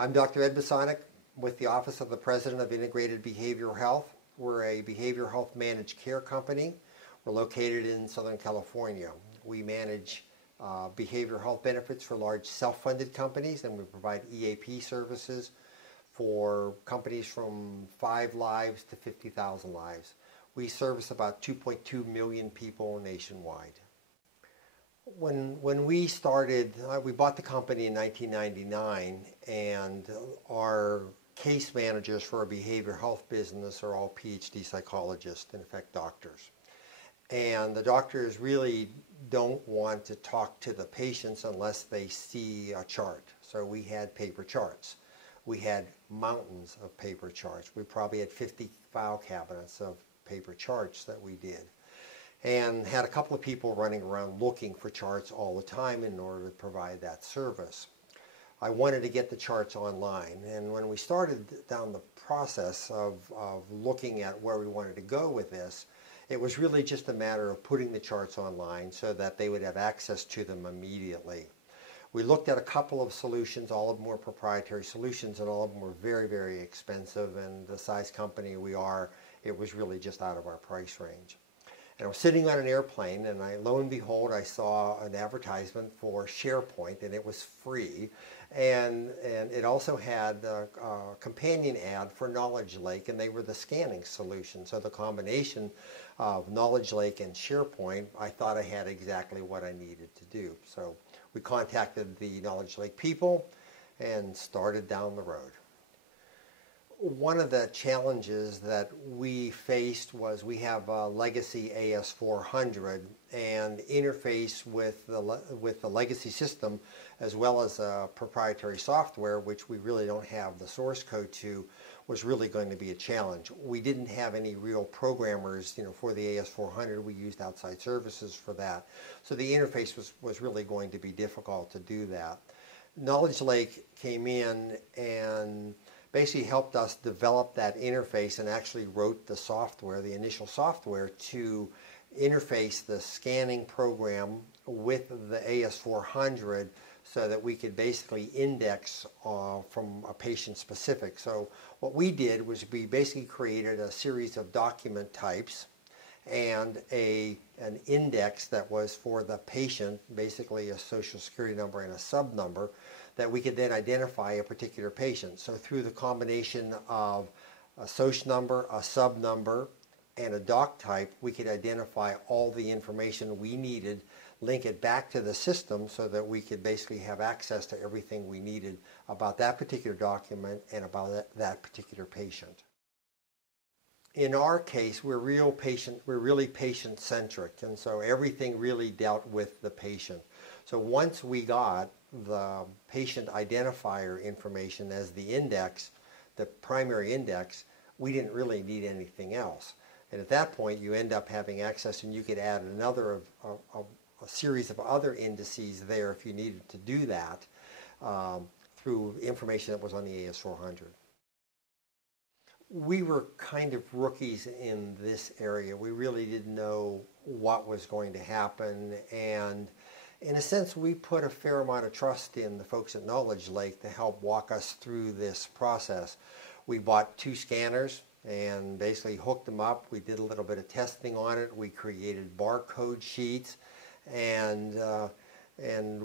I'm Dr. Ed Bosonic with the Office of the President of Integrated Behavioral Health. We're a behavioral health managed care company. We're located in Southern California. We manage behavioral health benefits for large self-funded companies, and we provide EAP services for companies from 5 lives to 50,000 lives. We service about 2.2 million people nationwide. When we started, we bought the company in 1999, and our case managers for our behavioral health business are all PhD psychologists, in effect doctors. And the doctors really don't want to talk to the patients unless they see a chart. So we had paper charts. We had mountains of paper charts. We probably had 50 file cabinets of paper charts that we did, and had a couple of people running around looking for charts all the time in order to provide that service. I wanted to get the charts online, and when we started down the process of looking at where we wanted to go with this, it was really just a matter of putting the charts online so that they would have access to them immediately. We looked at a couple of solutions. All of them were proprietary solutions, and all of them were very, very expensive, and the size company we are, it was really just out of our price range. And I was sitting on an airplane, and lo and behold, I saw an advertisement for SharePoint, and it was free. And it also had a companion ad for Knowledge Lake, and they were the scanning solution. So the combination of Knowledge Lake and SharePoint, I thought I had exactly what I needed to do. So we contacted the Knowledge Lake people and started down the road. One of the challenges that we faced was we have a legacy AS400, and interface with the legacy system as well as proprietary software, which we really don't have the source code to, was really going to be a challenge. We didn't have any real programmers, for the AS400. We used outside services for that. So the interface was really going to be difficult to do that. Knowledge Lake came in and basically helped us develop that interface, and actually wrote the software, the initial software, to interface the scanning program with the AS400 so that we could basically index from a patient specific. So what we did was we basically created a series of document types and an index that was for the patient, basically a social security number and a sub number, that we could then identify a particular patient. So through the combination of a social number, a sub number, and a doc type, we could identify all the information we needed, link it back to the system so that we could basically have access to everything we needed about that particular document and about that particular patient. In our case, we're really patient-centric, and so everything really dealt with the patient. So once we got the patient identifier information as the index, the primary index, we didn't really need anything else. And at that point, you end up having access, and you could add a series of other indices there if you needed to do that through information that was on the AS400. We were kind of rookies in this area. We really didn't know what was going to happen, and in a sense, we put a fair amount of trust in the folks at Knowledge Lake to help walk us through this process. We bought 2 scanners and basically hooked them up. We did a little bit of testing on it. We created barcode sheets, and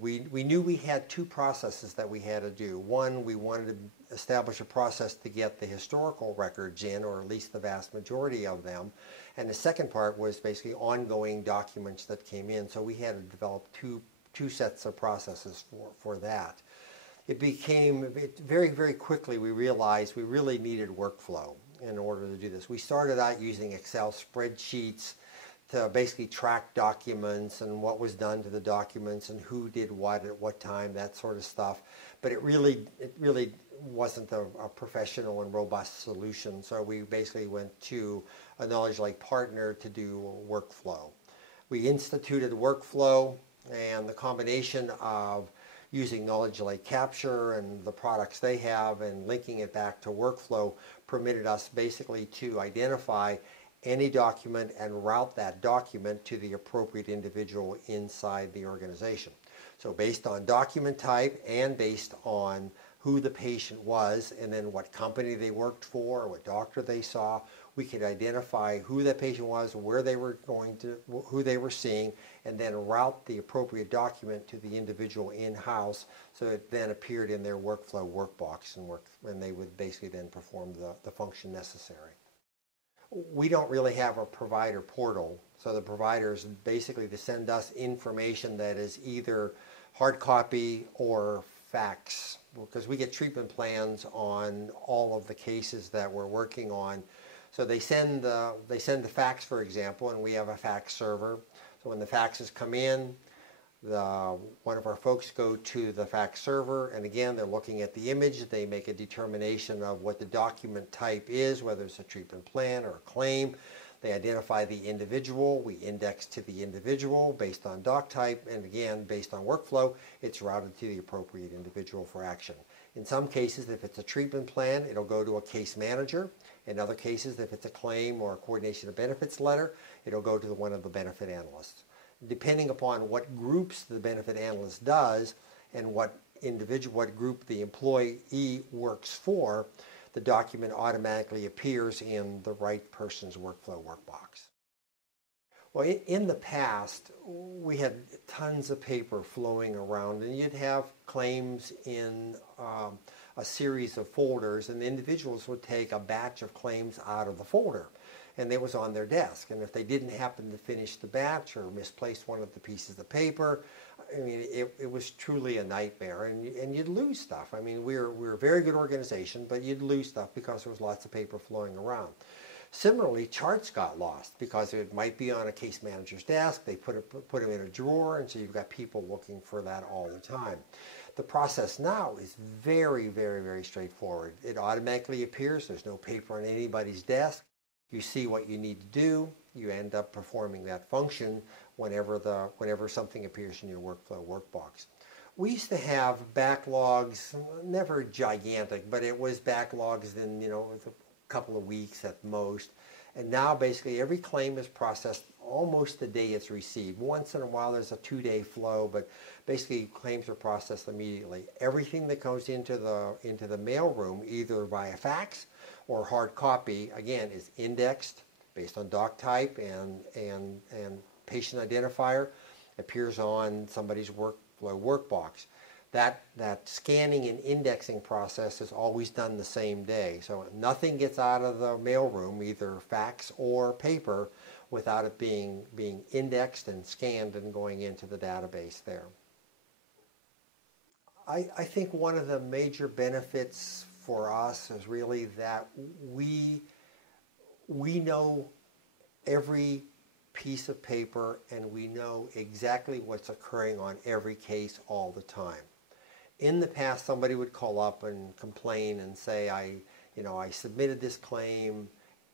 we knew we had 2 processes that we had to do. One, we wanted to establish a process to get the historical records in, or at least the vast majority of them. And the second part was basically ongoing documents that came in. So we had to develop two sets of processes for that. It became, very, very quickly we realized we really needed workflow in order to do this. We started out using Excel spreadsheets to basically track documents and what was done to the documents and who did what at what time, that sort of stuff. But it really wasn't a professional and robust solution. So we basically went to a Knowledge Lake partner to do workflow. We instituted workflow, and the combination of using Knowledge Lake Capture and the products they have and linking it back to workflow permitted us basically to identify any document and route that document to the appropriate individual inside the organization. So based on document type and based on who the patient was, and then what company they worked for, what doctor they saw. We could identify who that patient was, where they were going to, who they were seeing, and then route the appropriate document to the individual in-house so it then appeared in their workflow workbox and they would basically then perform the function necessary. We don't really have a provider portal, so the providers basically they send us information that is either hard copy or fax, because we get treatment plans on all of the cases that we're working on. So they send the fax, for example, and we have a fax server. So when the faxes come in, one of our folks go to the fax server, and again, they're looking at the image. They make a determination of what the document type is, whether it's a treatment plan or a claim. They identify the individual. We index to the individual based on doc type, and again, based on workflow, it's routed to the appropriate individual for action. In some cases, if it's a treatment plan, it'll go to a case manager. In other cases, if it's a claim or a coordination of benefits letter, it'll go to one of the benefit analysts. Depending upon what groups the benefit analyst does and what group the employee works for, the document automatically appears in the right person's workflow workbox. Well, in the past, we had tons of paper flowing around, and you'd have claims in a series of folders, and the individuals would take a batch of claims out of the folder, and it was on their desk. And if they didn't happen to finish the batch or misplaced one of the pieces of paper, I mean, it was truly a nightmare, and you'd lose stuff. I mean, we're a very good organization, but you'd lose stuff because there was lots of paper flowing around. Similarly, charts got lost because it might be on a case manager's desk. They put them in a drawer, and so you've got people looking for that all the time. The process now is very, very, very straightforward. It automatically appears. There's no paper on anybody's desk. You see what you need to do. You end up performing that function whenever something appears in your workflow workbox. We used to have backlogs, never gigantic, but it was backlogs in, a couple of weeks at most. And now basically every claim is processed almost the day it's received. Once in a while there's a 2-day flow, but basically claims are processed immediately. Everything that goes into the mail room, either via fax or hard copy, again, is indexed based on doc type and patient identifier, appears on somebody's workflow workbox. That scanning and indexing process is always done the same day. So nothing gets out of the mailroom, either fax or paper, without it being indexed and scanned and going into the database there. I think one of the major benefits for us is really that we know every piece of paper and we know exactly what's occurring on every case all the time. In the past, somebody would call up and complain and say, I submitted this claim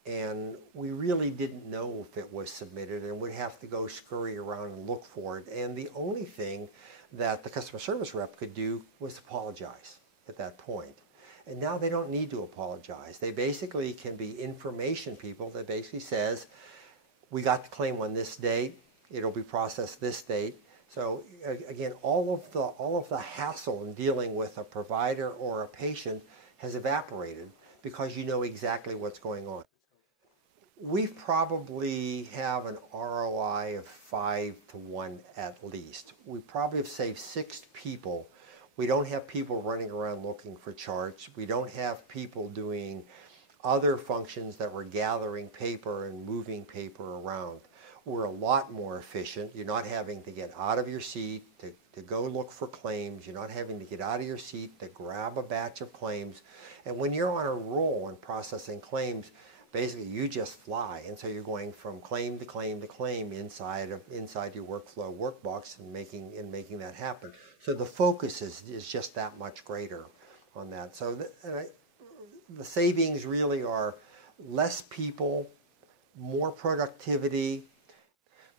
and we really didn't know if it was submitted and would have to go scurry around and look for it. And the only thing that the customer service rep could do was apologize at that point. And now they don't need to apologize. They basically can be information people that basically says, we got the claim on this date, it'll be processed this date. So again, all of the hassle in dealing with a provider or a patient has evaporated because you know exactly what's going on. We probably have an ROI of 5 to 1 at least. We probably have saved 6 people. We don't have people running around looking for charts. We don't have people doing other functions that were gathering paper and moving paper around. We're a lot more efficient. You're not having to get out of your seat to go look for claims. You're not having to get out of your seat to grab a batch of claims. And when you're on a roll and processing claims, basically you just fly. And so you're going from claim to claim to claim inside your workflow workbox and making that happen. So the focus is just that much greater on that. So the savings really are less people, more productivity.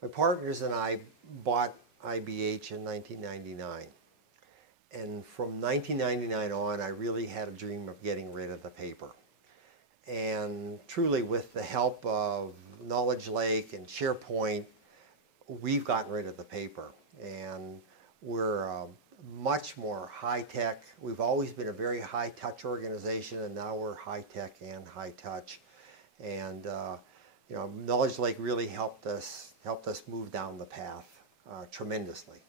My partners and I bought IBH in 1999. And from 1999 on, I really had a dream of getting rid of the paper. And truly, with the help of Knowledge Lake and SharePoint, we've gotten rid of the paper. And we're much more high-tech. We've always been a very high-touch organization, and now we're high-tech and high-touch. And Knowledge Lake really helped us move down the path tremendously.